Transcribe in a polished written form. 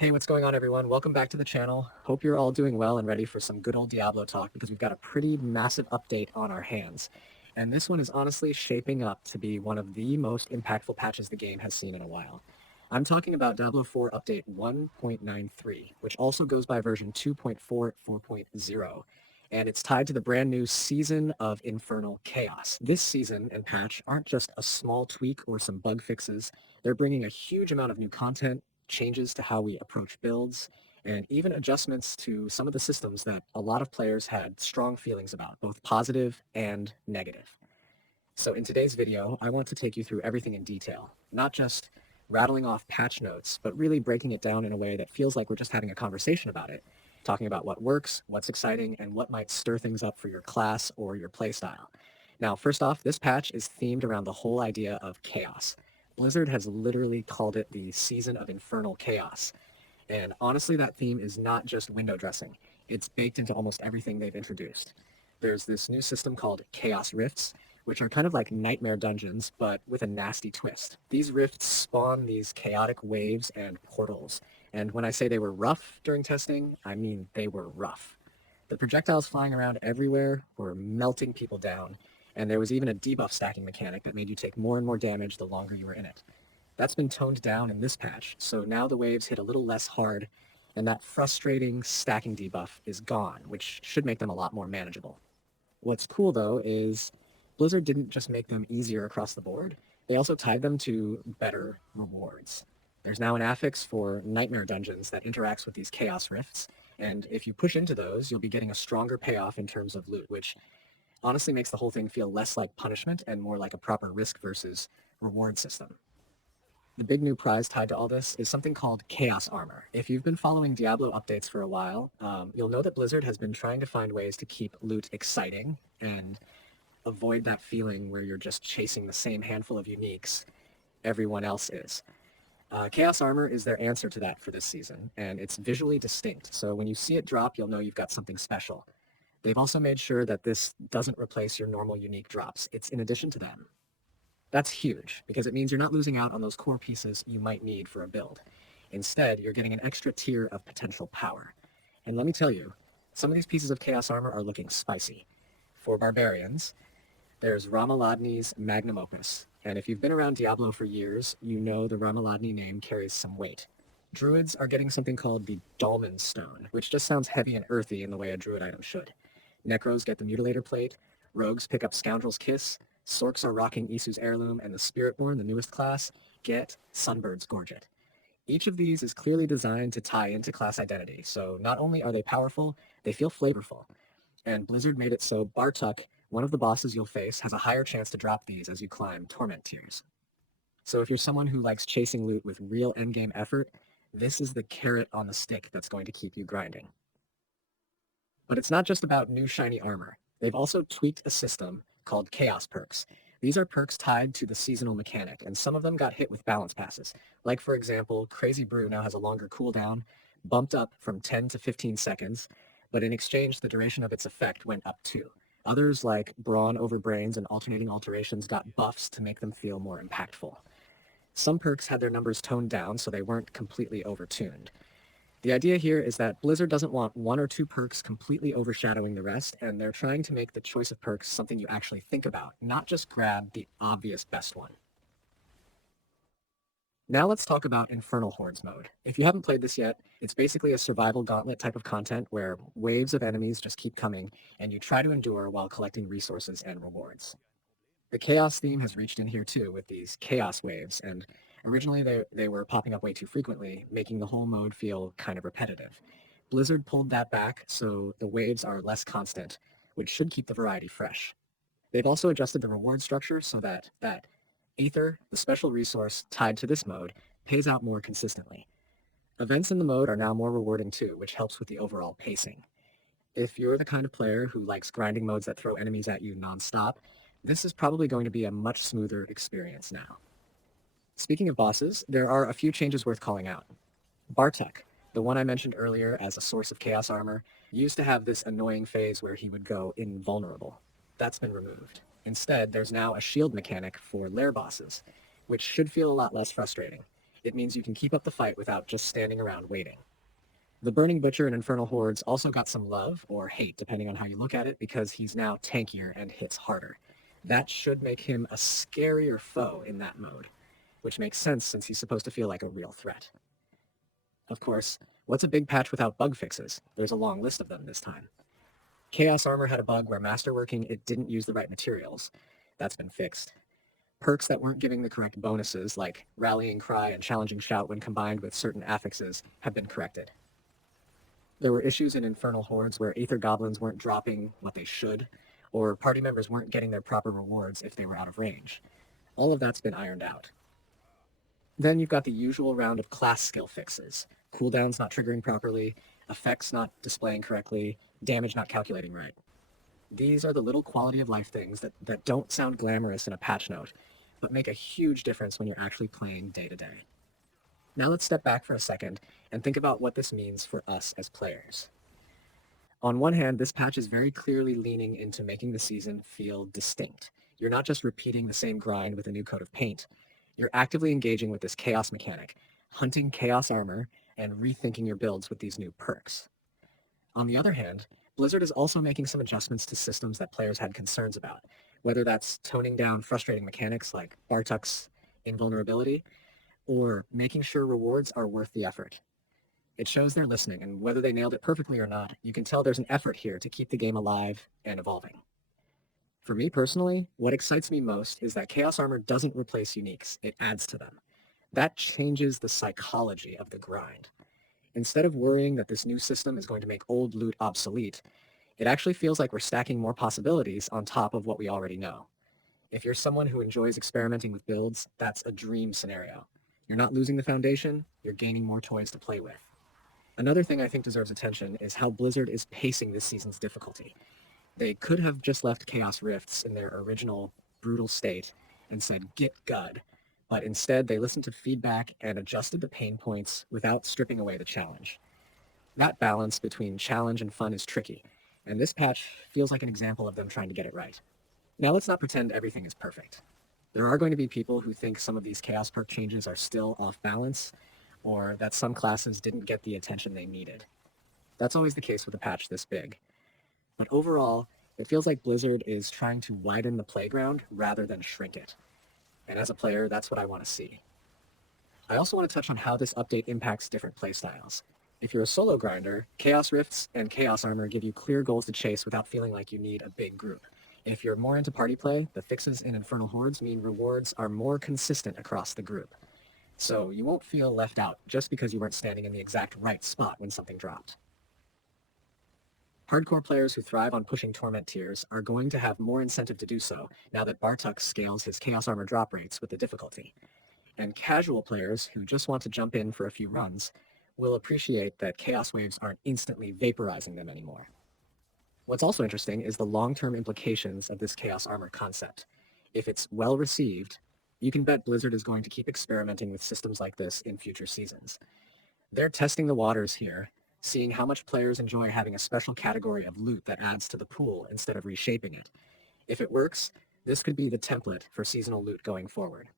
Hey, what's going on, everyone? Welcome back to the channel. Hope you're all doing well and ready for some good old Diablo talk because we've got a pretty massive update on our hands. And this one is honestly shaping up to be one of the most impactful patches the game has seen in a while. I'm talking about Diablo 4 Update 1.93, which also goes by version 2.4.4.0, and it's tied to the brand new Season of Infernal Chaos. This season and patch aren't just a small tweak or some bug fixes, they're bringing a huge amount of new content, changes to how we approach builds, and even adjustments to some of the systems that a lot of players had strong feelings about, both positive and negative. So in today's video, I want to take you through everything in detail, not just rattling off patch notes, but really breaking it down in a way that feels like we're just having a conversation about it, talking about what works, what's exciting, and what might stir things up for your class or your playstyle. Now, first off, this patch is themed around the whole idea of chaos. Blizzard has literally called it the Season of Infernal Chaos. And honestly, that theme is not just window dressing. It's baked into almost everything they've introduced. There's this new system called Chaos Rifts, which are kind of like nightmare dungeons, but with a nasty twist. These rifts spawn these chaotic waves and portals. And when I say they were rough during testing, I mean they were rough. The projectiles flying around everywhere were melting people down, and there was even a debuff stacking mechanic that made you take more and more damage the longer you were in it. That's been toned down in this patch, so now the waves hit a little less hard, and that frustrating stacking debuff is gone, which should make them a lot more manageable. What's cool, though, is Blizzard didn't just make them easier across the board, they also tied them to better rewards. There's now an affix for nightmare dungeons that interacts with these chaos rifts, and if you push into those, you'll be getting a stronger payoff in terms of loot, which honestly makes the whole thing feel less like punishment and more like a proper risk versus reward system. The big new prize tied to all this is something called Chaos Armor. If you've been following Diablo updates for a while, you'll know that Blizzard has been trying to find ways to keep loot exciting and avoid that feeling where you're just chasing the same handful of uniques everyone else is. Chaos Armor is their answer to that for this season, and it's visually distinct, so when you see it drop, you'll know you've got something special. They've also made sure that this doesn't replace your normal unique drops. It's in addition to them. That's huge, because it means you're not losing out on those core pieces you might need for a build. Instead, you're getting an extra tier of potential power. And let me tell you, some of these pieces of Chaos Armor are looking spicy. For Barbarians, there's Ramaladni's Magnum Opus, and if you've been around Diablo for years, you know the Ramaladni name carries some weight. Druids are getting something called the Dolmen Stone, which just sounds heavy and earthy in the way a druid item should. Necros get the Mutilator Plate, Rogues pick up Scoundrel's Kiss, Sorks are rocking Isu's Heirloom, and the Spiritborn, the newest class, get Sunbird's Gorget. Each of these is clearly designed to tie into class identity, so not only are they powerful, they feel flavorful. And Blizzard made it so Bartuc, one of the bosses you'll face, has a higher chance to drop these as you climb Torment tiers. So if you're someone who likes chasing loot with real endgame effort, this is the carrot on the stick that's going to keep you grinding. But it's not just about new shiny armor. They've also tweaked a system called Chaos Perks. These are perks tied to the seasonal mechanic, and some of them got hit with balance passes. Like, for example, Crazy Brew now has a longer cooldown, bumped up from 10 to 15 seconds, but in exchange, the duration of its effect went up too. Others, like Brawn over Brains and Alternating Alterations, got buffs to make them feel more impactful. Some perks had their numbers toned down, so they weren't completely overtuned. The idea here is that Blizzard doesn't want one or two perks completely overshadowing the rest, and they're trying to make the choice of perks something you actually think about, not just grab the obvious best one. Now let's talk about Infernal Hordes mode. If you haven't played this yet, it's basically a survival gauntlet type of content where waves of enemies just keep coming, and you try to endure while collecting resources and rewards. The Chaos theme has reached in here too with these Chaos waves, and originally they were popping up way too frequently, making the whole mode feel kind of repetitive. Blizzard pulled that back, so the waves are less constant, which should keep the variety fresh. They've also adjusted the reward structure so that Aether, the special resource tied to this mode, pays out more consistently. Events in the mode are now more rewarding too, which helps with the overall pacing. If you're the kind of player who likes grinding modes that throw enemies at you nonstop, this is probably going to be a much smoother experience now. Speaking of bosses, there are a few changes worth calling out. Bartuc, the one I mentioned earlier as a source of chaos armor, used to have this annoying phase where he would go invulnerable. That's been removed. Instead, there's now a shield mechanic for lair bosses, which should feel a lot less frustrating. It means you can keep up the fight without just standing around waiting. The Burning Butcher in Infernal Hordes also got some love, or hate depending on how you look at it, because he's now tankier and hits harder. That should make him a scarier foe in that mode, which makes sense since he's supposed to feel like a real threat. Of course, what's a big patch without bug fixes? There's a long list of them this time. Chaos Armor had a bug where masterworking it didn't use the right materials. That's been fixed. Perks that weren't giving the correct bonuses, like Rallying Cry and Challenging Shout when combined with certain affixes, have been corrected. There were issues in Infernal Hordes where Aether Goblins weren't dropping what they should, or party members weren't getting their proper rewards if they were out of range. All of that's been ironed out. Then you've got the usual round of class skill fixes. Cooldowns not triggering properly, effects not displaying correctly, damage not calculating right. These are the little quality of life things that don't sound glamorous in a patch note, but make a huge difference when you're actually playing day to day. Now let's step back for a second and think about what this means for us as players. On one hand, this patch is very clearly leaning into making the season feel distinct. You're not just repeating the same grind with a new coat of paint. You're actively engaging with this chaos mechanic, hunting chaos armor, and rethinking your builds with these new perks. On the other hand, Blizzard is also making some adjustments to systems that players had concerns about, whether that's toning down frustrating mechanics like Bartuc's invulnerability, or making sure rewards are worth the effort. It shows they're listening, and whether they nailed it perfectly or not, you can tell there's an effort here to keep the game alive and evolving. For me personally, what excites me most is that Chaos Armor doesn't replace uniques, it adds to them. That changes the psychology of the grind. Instead of worrying that this new system is going to make old loot obsolete, it actually feels like we're stacking more possibilities on top of what we already know. If you're someone who enjoys experimenting with builds, that's a dream scenario. You're not losing the foundation, you're gaining more toys to play with. Another thing I think deserves attention is how Blizzard is pacing this season's difficulty. They could have just left Chaos Rifts in their original brutal state and said, "Get Gud," but instead they listened to feedback and adjusted the pain points without stripping away the challenge. That balance between challenge and fun is tricky, and this patch feels like an example of them trying to get it right. Now let's not pretend everything is perfect. There are going to be people who think some of these Chaos perk changes are still off balance, or that some classes didn't get the attention they needed. That's always the case with a patch this big. But overall, it feels like Blizzard is trying to widen the playground rather than shrink it. And as a player, that's what I want to see. I also want to touch on how this update impacts different playstyles. If you're a solo grinder, Chaos Rifts and Chaos Armor give you clear goals to chase without feeling like you need a big group. If you're more into party play, the fixes in Infernal Hordes mean rewards are more consistent across the group. So you won't feel left out just because you weren't standing in the exact right spot when something dropped. Hardcore players who thrive on pushing Torment tiers are going to have more incentive to do so now that Bartuc scales his Chaos Armor drop rates with the difficulty. And casual players who just want to jump in for a few runs will appreciate that Chaos Waves aren't instantly vaporizing them anymore. What's also interesting is the long-term implications of this Chaos Armor concept. If it's well received, you can bet Blizzard is going to keep experimenting with systems like this in future seasons. They're testing the waters here, seeing how much players enjoy having a special category of loot that adds to the pool instead of reshaping it. If it works, this could be the template for seasonal loot going forward.